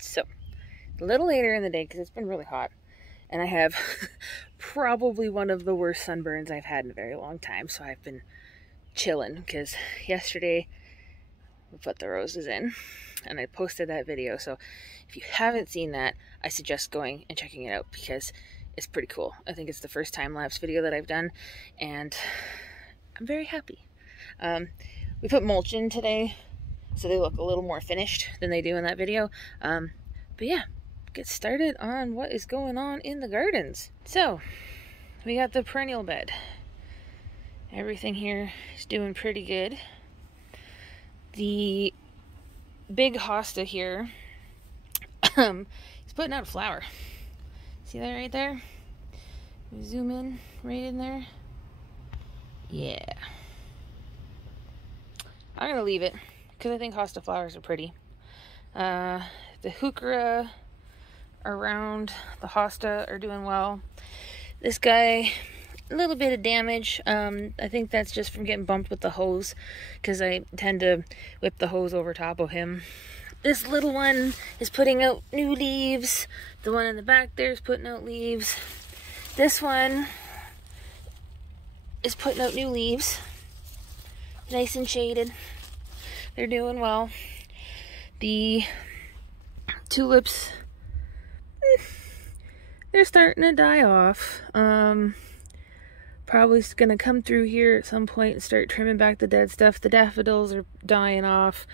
So, a little later in the day, because it's been really hot, and I have probably one of the worst sunburns I've had in a very long time, so I've been chilling, because yesterday we put the roses in, and I posted that video, so if you haven't seen that, I suggest going and checking it out, because it's pretty cool. I think it's the first time-lapse video that I've done, and I'm very happy. We put mulch in today, so they look a little more finished than they do in that video. But yeah, get started on what is going on in the gardens. So, we got the perennial bed. Everything here is doing pretty good. The big hosta here is putting out a flower. See that right there? Zoom in right in there. Yeah. I'm going to leave it because I think hosta flowers are pretty. The heuchera around the hosta are doing well. This guy, a little bit of damage. I think that's just from getting bumped with the hose, because I tend to whip the hose over top of him. This little one is putting out new leaves. The one in the back there is putting out leaves. This one is putting out new leaves. Nice and shaded. They're doing well. The tulips, they're starting to die off. Probably gonna come through here at some point and start trimming back the dead stuff. The daffodils are dying off.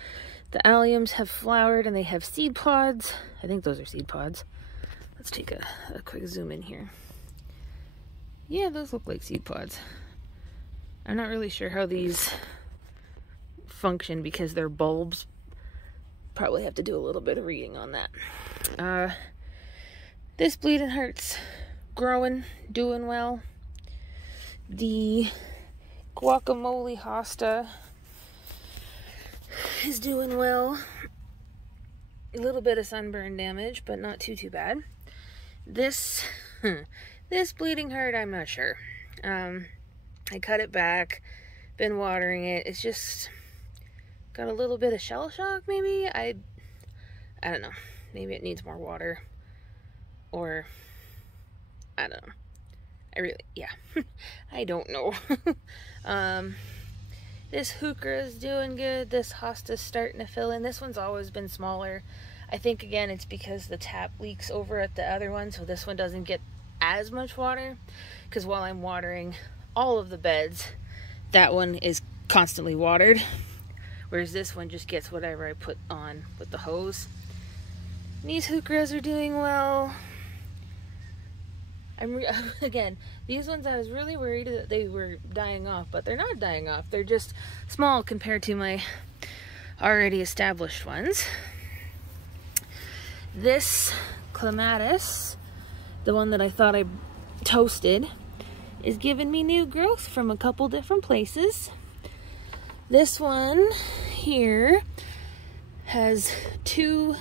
The alliums have flowered and they have seed pods. I think those are seed pods. Let's take a quick zoom in here. Yeah, those look like seed pods. I'm not really sure how these function because they're bulbs. Probably have to do a little bit of reading on that. This bleeding heart's growing, doing well. The guacamole hosta is doing well. A little bit of sunburn damage, but not too bad. This bleeding heart, I'm not sure. I cut it back, been watering it. It's just got a little bit of shell shock, maybe. I don't know. Maybe it needs more water, or I don't know. I don't know. This heuchera is doing good. This hosta's starting to fill in. This one's always been smaller. I think, again, it's because the tap leaks over at the other one, so this one doesn't get as much water. Because while I'm watering all of the beds, that one is constantly watered. Whereas this one just gets whatever I put on with the hose. These heucheras are doing well. Again, these ones I was really worried that they were dying off, but they're not dying off. They're just small compared to my already established ones. This clematis, the one that I thought I toasted, is giving me new growth from a couple different places. This one here has 2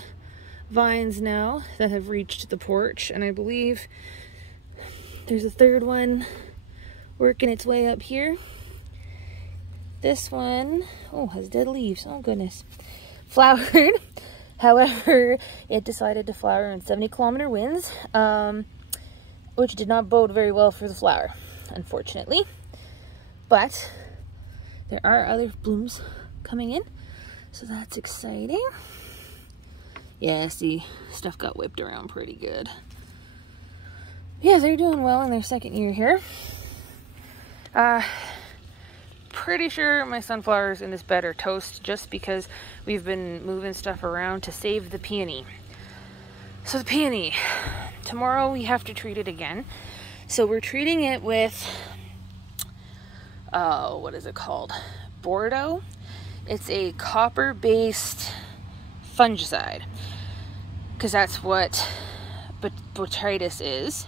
vines now that have reached the porch, and I believe there's a 3rd one working its way up here. This one, has dead leaves. Oh goodness. Flowered. However, it decided to flower in 70-kilometer winds, which did not bode very well for the flower, unfortunately. But there are other blooms coming in, so that's exciting. Yeah, see, stuff got whipped around pretty good. Yeah, they're doing well in their 2nd year here. Pretty sure my sunflowers in this bed are toast, just because we've been moving stuff around to save the peony. So the peony, tomorrow we have to treat it again. So we're treating it with, what is it called? Bordeaux. It's a copper-based fungicide, because that's what botrytis is.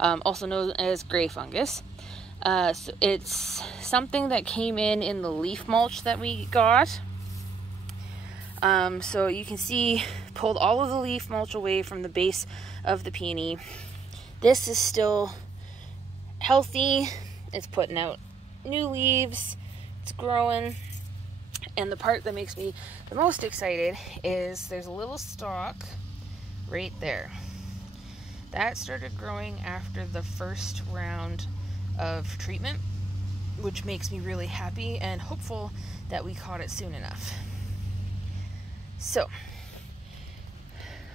Also known as gray fungus. So it's something that came in the leaf mulch that we got. So you can see, pulled all of the leaf mulch away from the base of the peony. This is still healthy. It's putting out new leaves. It's growing. And the part that makes me the most excited is there's a little stalk right there. That started growing after the first round of treatment, which makes me really happy and hopeful that we caught it soon enough. So,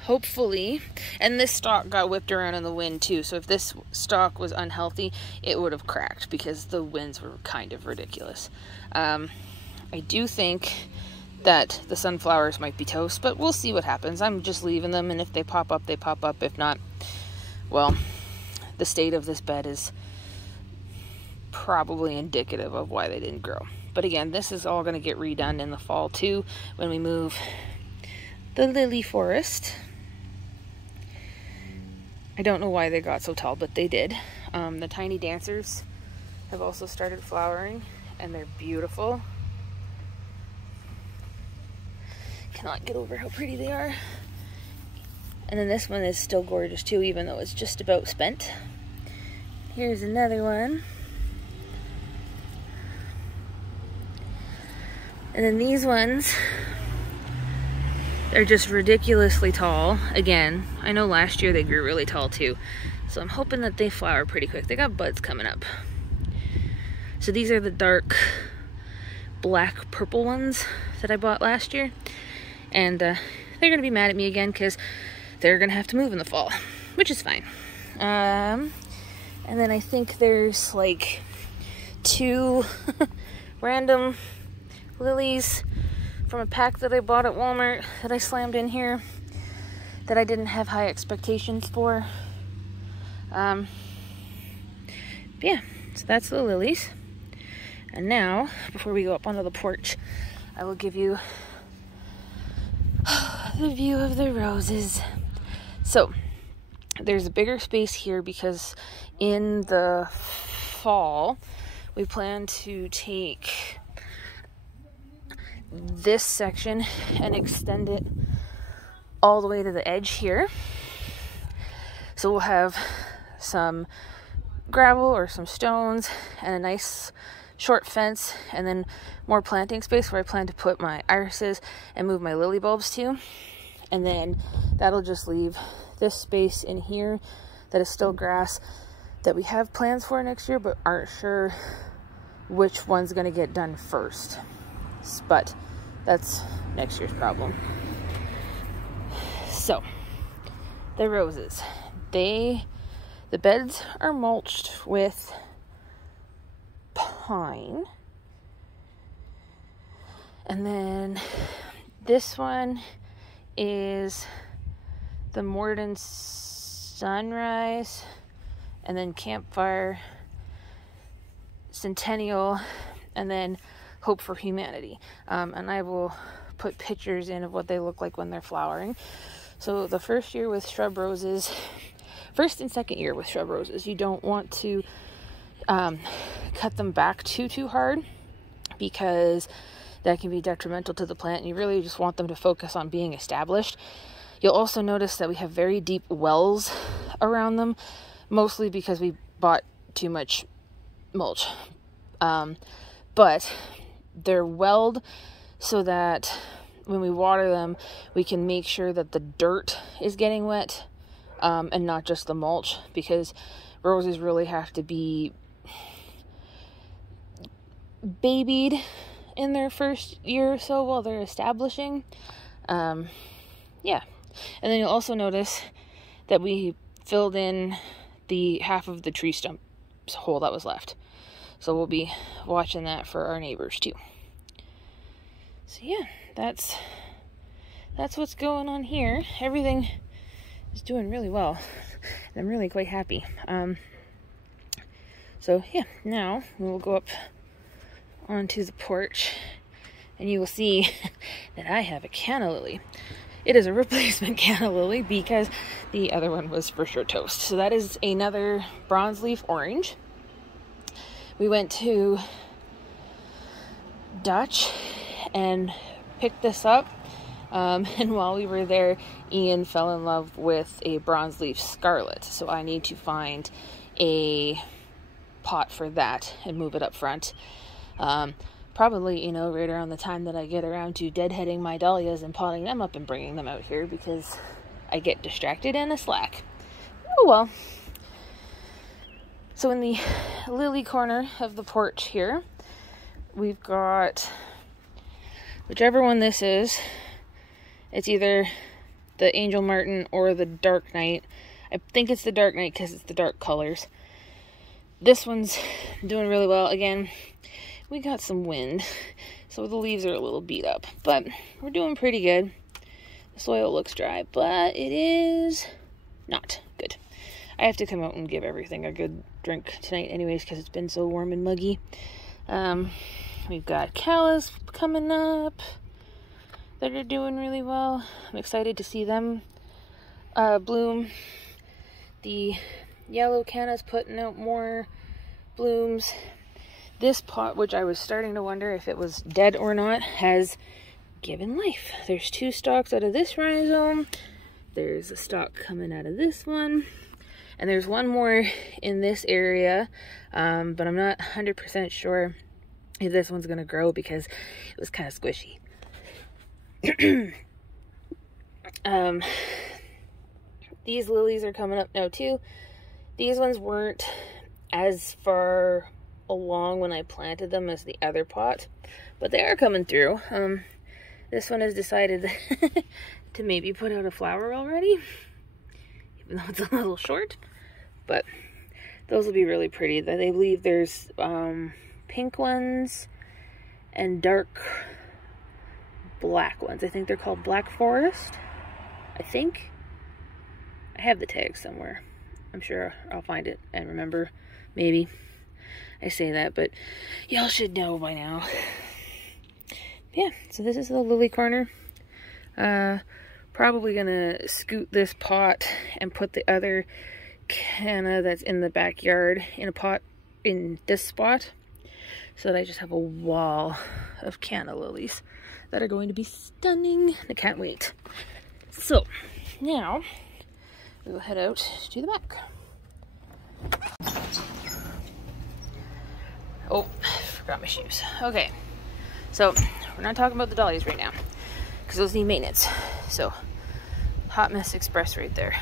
hopefully, and this stalk got whipped around in the wind too, so if this stalk was unhealthy, it would have cracked because the winds were kind of ridiculous. I do think that the sunflowers might be toast, but we'll see what happens. I'm just leaving them, and if they pop up, they pop up. If not, well, the state of this bed is probably indicative of why they didn't grow. But again, this is all going to get redone in the fall too, when we move the lily forest. I don't know why they got so tall, but they did. The tiny dancers have also started flowering, and they're beautiful. Cannot get over how pretty they are. And then this one is still gorgeous too, even though it's just about spent. Here's another one. And then these ones, they're just ridiculously tall. Again, I know last year they grew really tall too, so I'm hoping that they flower pretty quick. They got buds coming up. So these are the dark black purple ones that I bought last year, and they're gonna be mad at me again because they're gonna have to move in the fall, which is fine. And then I think there's like 2 random lilies from a pack that I bought at Walmart that I slammed in here that I didn't have high expectations for. Yeah, so that's the lilies. And now, before we go up onto the porch, I will give you the view of the roses. So, there's a bigger space here because in the fall, we plan to take this section and extend it all the way to the edge here. So we'll have some gravel or some stones and a nice short fence, and then more planting space where I plan to put my irises and move my lily bulbs to. And then that'll just leave this space in here that is still grass that we have plans for next year, but aren't sure which one's going to get done first. But that's next year's problem. So, the roses. The beds are mulched with pine. And then this one is the Morden Sunrise, and then Campfire, Centennial, and then Hope for Humanity. And I will put pictures in of what they look like when they're flowering. So the first year with shrub roses, first and second year with shrub roses, you don't want to cut them back too hard, because that can be detrimental to the plant, and you really just want them to focus on being established. You'll also notice that we have very deep wells around them, mostly because we bought too much mulch. But they're welled so that when we water them, we can make sure that the dirt is getting wet, and not just the mulch, because roses really have to be babied in their first year or so while they're establishing. Yeah. And then you'll also notice that we filled in the half of the tree stump hole that was left. So we'll be watching that for our neighbors too. So yeah, that's what's going on here. Everything is doing really well, and I'm really quite happy. So yeah, now we will go up onto the porch, and you will see that I have a Canna Lily. It is a replacement Canna Lily because the other one was for sure toast. So that is another bronze leaf orange. We went to Dutch and picked this up, and while we were there, Ian fell in love with a bronze leaf scarlet. So I need to find a pot for that and move it up front. Probably, you know, right around the time that I get around to deadheading my dahlias and potting them up and bringing them out here, because I get distracted and a slack. Oh well. So in the lily corner of the porch here, we've got whichever one this is. It's either the Angel Martin or the Dark Knight. I think it's the Dark Knight because it's the dark colors. This one's doing really well. Again, we got some wind, so the leaves are a little beat up, but we're doing pretty good. The soil looks dry, but it is not good. I have to come out and give everything a good drink tonight anyways because it's been so warm and muggy. We've got callas coming up that are doing really well. I'm excited to see them bloom. The yellow canna's putting out more blooms. This pot, which I was starting to wonder if it was dead or not, has given life. There's 2 stalks out of this rhizome. There's a stalk coming out of this one. And there's one more in this area, but I'm not 100% sure if this one's going to grow because it was kind of squishy. These lilies are coming up now too. These ones weren't as far along when I planted them as the other pot, but they are coming through. This one has decided to maybe put out a flower already, even though it's a little short, but those will be really pretty. They believe there's pink ones and dark black ones. I think they're called Black Forest. I think. I have the tag somewhere. I'm sure I'll find it and remember. Maybe. I say that, but y'all should know by now. Yeah, so this is the lily corner. Probably gonna scoot this pot and put the other canna that's in the backyard in a pot in this spot, so that I just have a wall of canna lilies that are going to be stunning. I can't wait. So now we will head out to the back. Oh, forgot my shoes. Okay, so we're not talking about the dahlias right now because those need maintenance. So hot mess express right there.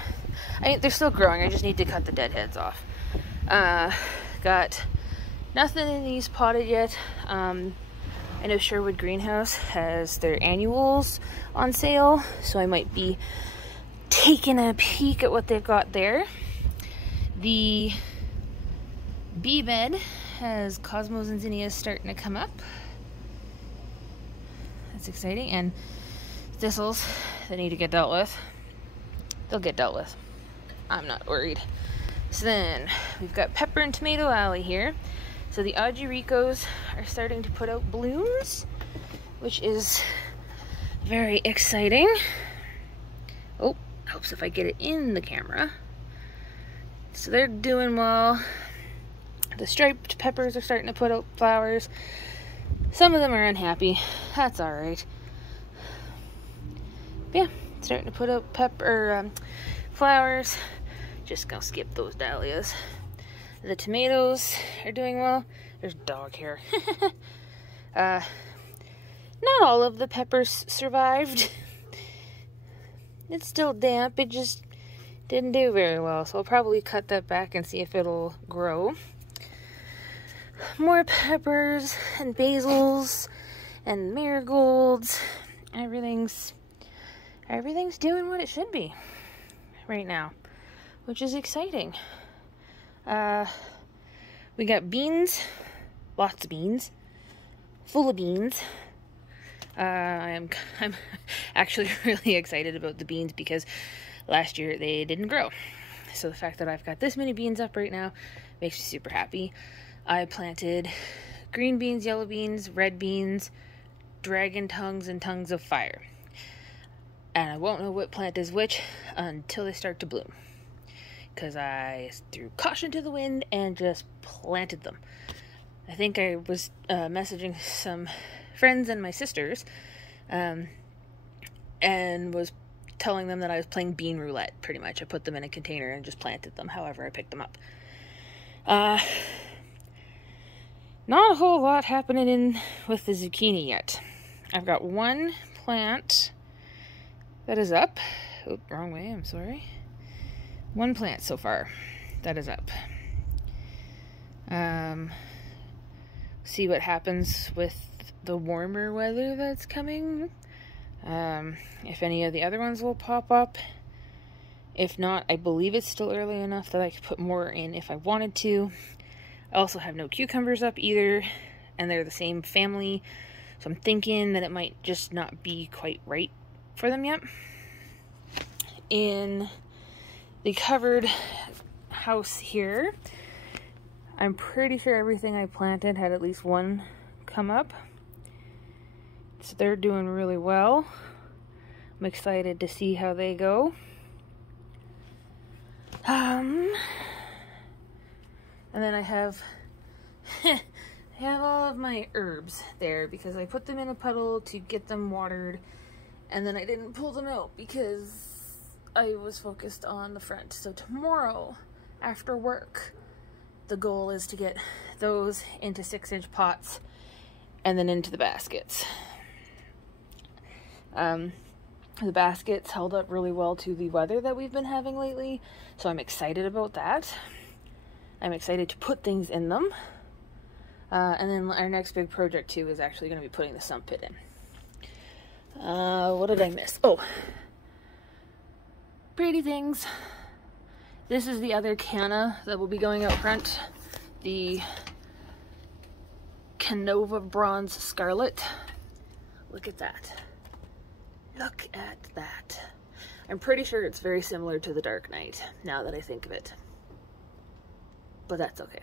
They're still growing. I just need to cut the dead heads off. Got nothing in these potted yet. I know Sherwood Greenhouse has their annuals on sale, so I might be taking a peek at what they've got there. The bee bed has cosmos and zinnias starting to come up. That's exciting. And thistles that need to get dealt with. They'll get dealt with. I'm not worried. So then we've got pepper and tomato alley here. So the Agiricos are starting to put out blooms, which is very exciting. Oh, helps if I get it in the camera. So they're doing well. The striped peppers are starting to put out flowers. Some of them are unhappy. That's all right. But yeah, starting to put out flowers. Just gonna skip those dahlias. The tomatoes are doing well. There's dog hair. Not all of the peppers survived. It's still damp. It just didn't do very well. So I'll probably cut that back and see if it'll grow. More peppers and basils and marigolds. Everything's doing what it should be right now, which is exciting. We got beans, lots of beans, full of beans. I'm actually really excited about the beans because last year they didn't grow. So the fact that I've got this many beans up right now makes me super happy. I planted green beans, yellow beans, red beans, dragon tongues, and tongues of fire. And I won't know what plant is which until they start to bloom, because I threw caution to the wind and just planted them. I think I was messaging some friends and my sisters and was telling them that I was playing bean roulette, pretty much. I put them in a container and just planted them however I picked them up. Not a whole lot happening with the zucchini yet. I've got one plant that is up, Oh, wrong way, I'm sorry. 1 plant so far. That is up. See what happens with the warmer weather that's coming. If any of the other ones will pop up. If not, I believe it's still early enough that I could put more in if I wanted to. I also have no cucumbers up either, and they're the same family, so I'm thinking that it might just not be quite right for them yet. In the covered house here, I'm pretty sure everything I planted had at least one come up. So they're doing really well. I'm excited to see how they go. And then I have I have all of my herbs there because I put them in a puddle to get them watered, and then I didn't pull them out because I was focused on the front. So tomorrow after work, the goal is to get those into 6-inch pots and then into the baskets. The baskets held up really well to the weather that we've been having lately, so I'm excited about that. I'm excited to put things in them. And then our next big project too is actually going to be putting the sump pit in. What did I miss? Oh, pretty things. This is the other canna that will be going out front. The Canova Bronze Scarlet. Look at that. Look at that. I'm pretty sure it's very similar to the Dark Knight, now that I think of it. But that's okay.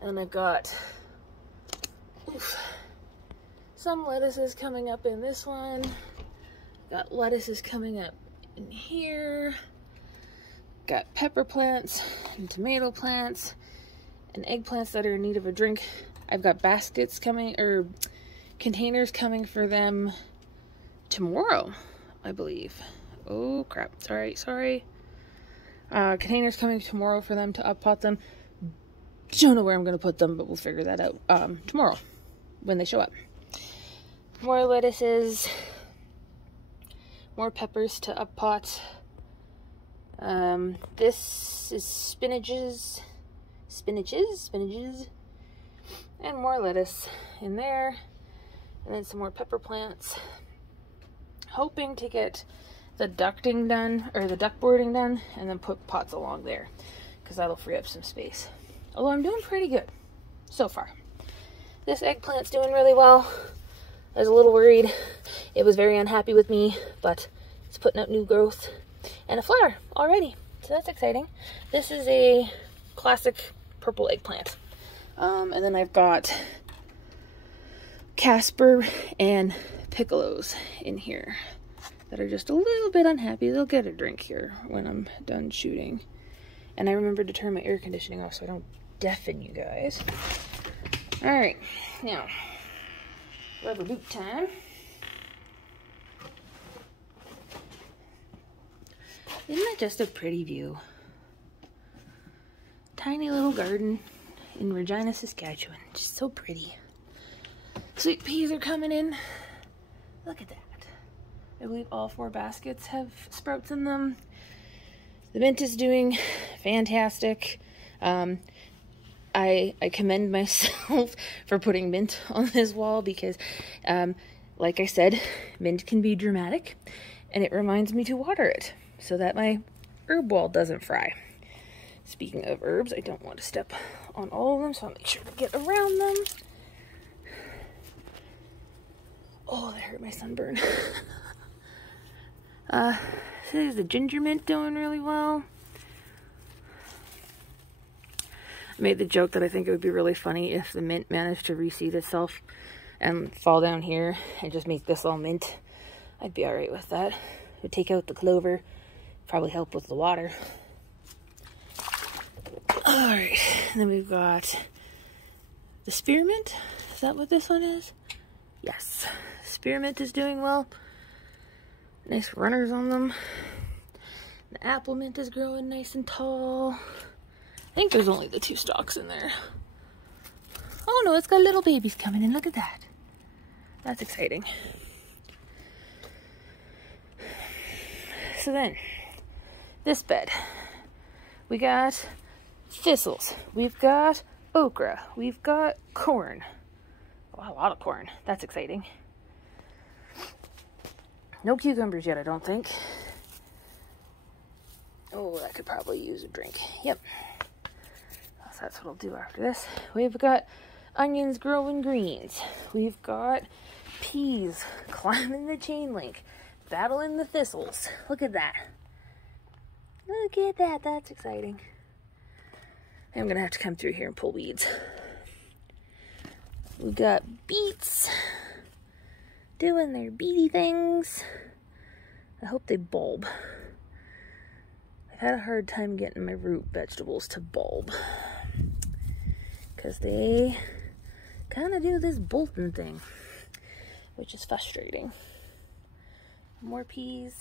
And then I've got some lettuces coming up in this one. Got lettuces coming up in here. Got pepper plants and tomato plants and eggplants that are in need of a drink. I've got baskets coming, or containers coming for them tomorrow, I believe. Oh crap, sorry. Containers coming tomorrow for them to up-pot them. Don't know where I'm going to put them, but we'll figure that out tomorrow when they show up. More lettuces, more peppers to up-pot. This is spinaches, and more lettuce in there, and then some more pepper plants. Hoping to get the ducting done, or the duckboarding done, and then put pots along there, because that'll free up some space. Although I'm doing pretty good so far. This eggplant's doing really well. I was a little worried. It was very unhappy with me, but it's putting out new growth and a flower already, so that's exciting. This is a classic purple eggplant. And then I've got Casper and Piccolos in here that are just a little bit unhappy. They'll get a drink here when I'm done shooting. And I remembered to turn my air conditioning off so I don't deafen you guys. Alright, now, rubber boot time. Isn't that just a pretty view? Tiny little garden in Regina, Saskatchewan. Just so pretty. Sweet peas are coming in. Look at that. I believe all 4 baskets have sprouts in them. The mint is doing fantastic. I commend myself for putting mint on this wall because, like I said, mint can be dramatic, and it reminds me to water it so that my herb wall doesn't fry. Speaking of herbs, I don't want to step on all of them, so I'll make sure to get around them. Oh, that hurt my sunburn. So there's the ginger mint doing really well. I made the joke that I think it would be really funny if the mint managed to reseed itself and fall down here and just make this all mint. I'd be alright with that. It would take out the clover, probably help with the water. Alright, then we've got the spearmint. Is that what this one is? Yes. Spearmint is doing well. Nice runners on them. The apple mint is growing nice and tall. I think there's only the 2 stalks in there. Oh no, it's got little babies coming in. Look at that. That's exciting. So then, this bed, we got thistles, we've got okra, we've got corn. Oh, a lot of corn. That's exciting. No cucumbers yet, I don't think. Oh, that could probably use a drink. Yep. So that's what I'll do after this. We've got onions growing greens. We've got peas climbing the chain link, battling the thistles. Look at that. Look at that. That's exciting. I'm going to have to come through here and pull weeds. We've got beets doing their beety things. I hope they bulb. I've had a hard time getting my root vegetables to bulb, because they kind of do this bolting thing, which is frustrating. More peas.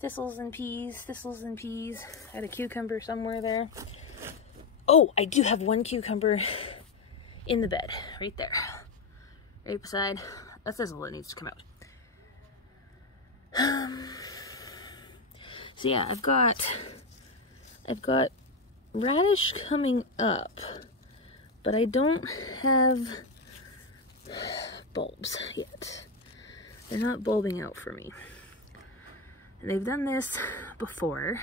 Thistles and peas, thistles and peas. I had a cucumber somewhere there. Oh, I do have one cucumber in the bed, right there. Right beside a thistle that needs to come out. So yeah, I've got radish coming up, but I don't have bulbs yet. They're not bulbing out for me. And they've done this before,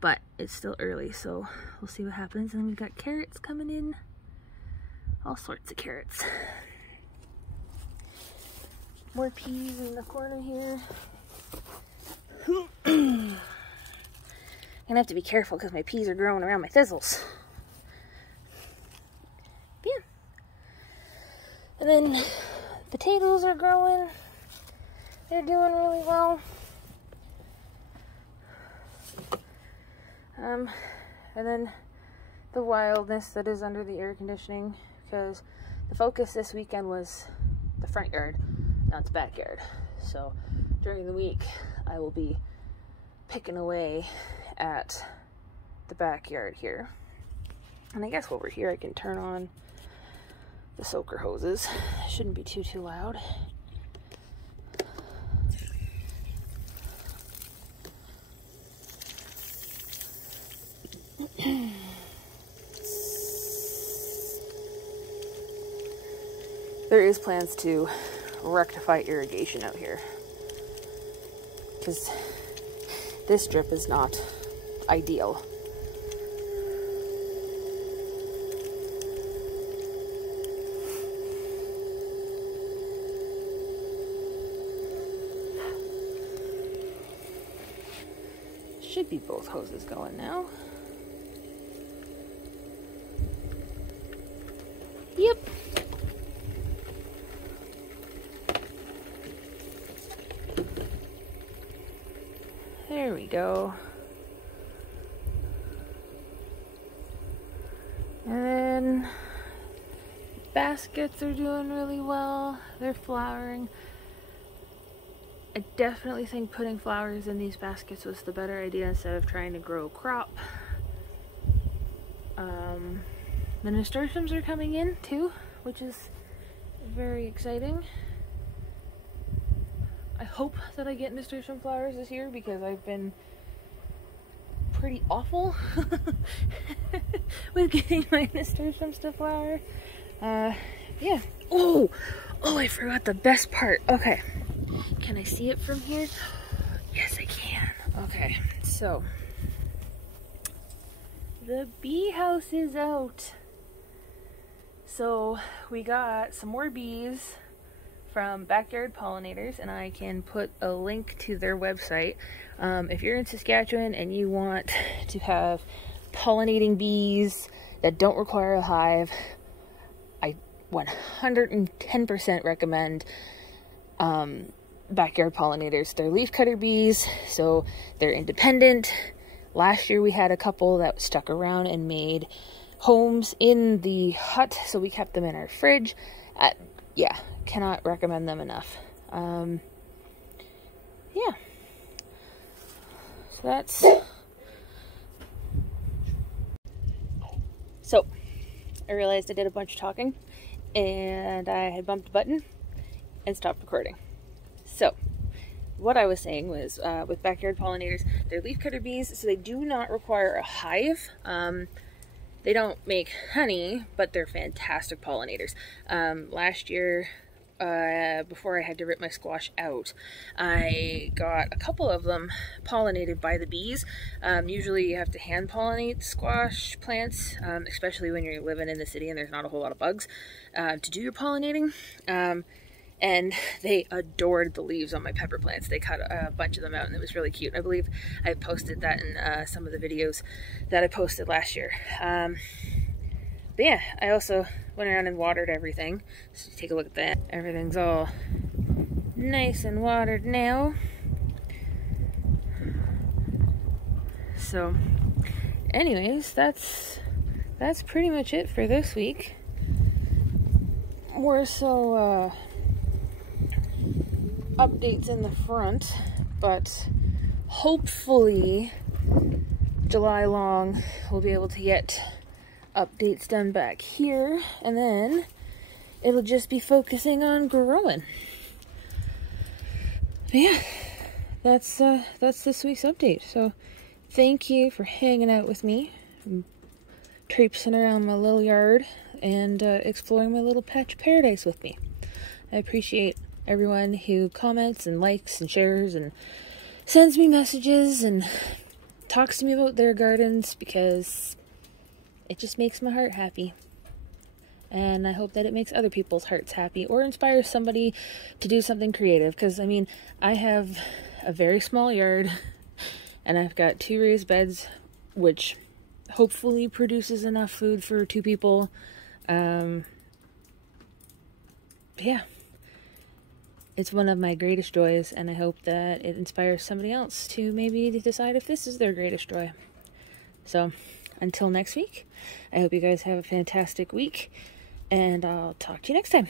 but it's still early, so we'll see what happens. And then we've got carrots coming in. All sorts of carrots. More peas in the corner here. I'm gonna have to be careful because my peas are growing around my thistles. Yeah. And then potatoes are growing. They're doing really well. And then the wildness that is under the air conditioning, because the focus this weekend was the front yard, not the backyard. So during the week, I will be picking away at the backyard here. And I guess while we're here, I can turn on the soaker hoses. Shouldn't be too loud. There is plans to rectify irrigation out here, because this drip is not ideal. Should be both hoses going now. Yep. There we go. And then baskets are doing really well. They're flowering. I definitely think putting flowers in these baskets was the better idea instead of trying to grow crop. The nasturtiums are coming in too, which is very exciting. I hope that I get nasturtium flowers this year, because I've been pretty awful with getting my nasturtiums to flower. Yeah. Oh, I forgot the best part. Okay. Can I see it from here? Yes, I can. Okay, so the bee house is out. So we got some more bees from Backyard Pollinators, and I can put a link to their website. If you're in Saskatchewan and you want to have pollinating bees that don't require a hive, I 110% recommend Backyard Pollinators. They're leafcutter bees, so they're independent. Last year we had a couple that stuck around and made homes in the hut, so we kept them in our fridge. Yeah, cannot recommend them enough. Yeah. So that's... So, I realized I did a bunch of talking, and I had bumped a button and stopped recording. So, what I was saying was with backyard pollinators, they're leafcutter bees, so they do not require a hive. They don't make honey, but they're fantastic pollinators. Last year, before I had to rip my squash out, I got a couple of them pollinated by the bees. Usually you have to hand pollinate squash plants, especially when you're living in the city and there's not a whole lot of bugs to do your pollinating. And they adored the leaves on my pepper plants. They cut a bunch of them out and it was really cute. I believe I posted that in some of the videos that I posted last year. But yeah, I also went around and watered everything. So take a look at that. Everything's all nice and watered now. So anyways, that's pretty much it for this week. More so updates in the front, but hopefully July long we'll be able to get updates done back here, and then it'll just be focusing on growing. But yeah, that's this week's update. So thank you for hanging out with me, traipsing around my little yard and exploring my little patch of paradise with me. I appreciate everyone who comments and likes and shares and sends me messages and talks to me about their gardens, because it just makes my heart happy. And I hope that it makes other people's hearts happy or inspires somebody to do something creative. Because, I mean, I have a very small yard and I've got 2 raised beds, which hopefully produces enough food for 2 people. Yeah. It's one of my greatest joys, and I hope that it inspires somebody else to maybe decide if this is their greatest joy. So, until next week, I hope you guys have a fantastic week, and I'll talk to you next time.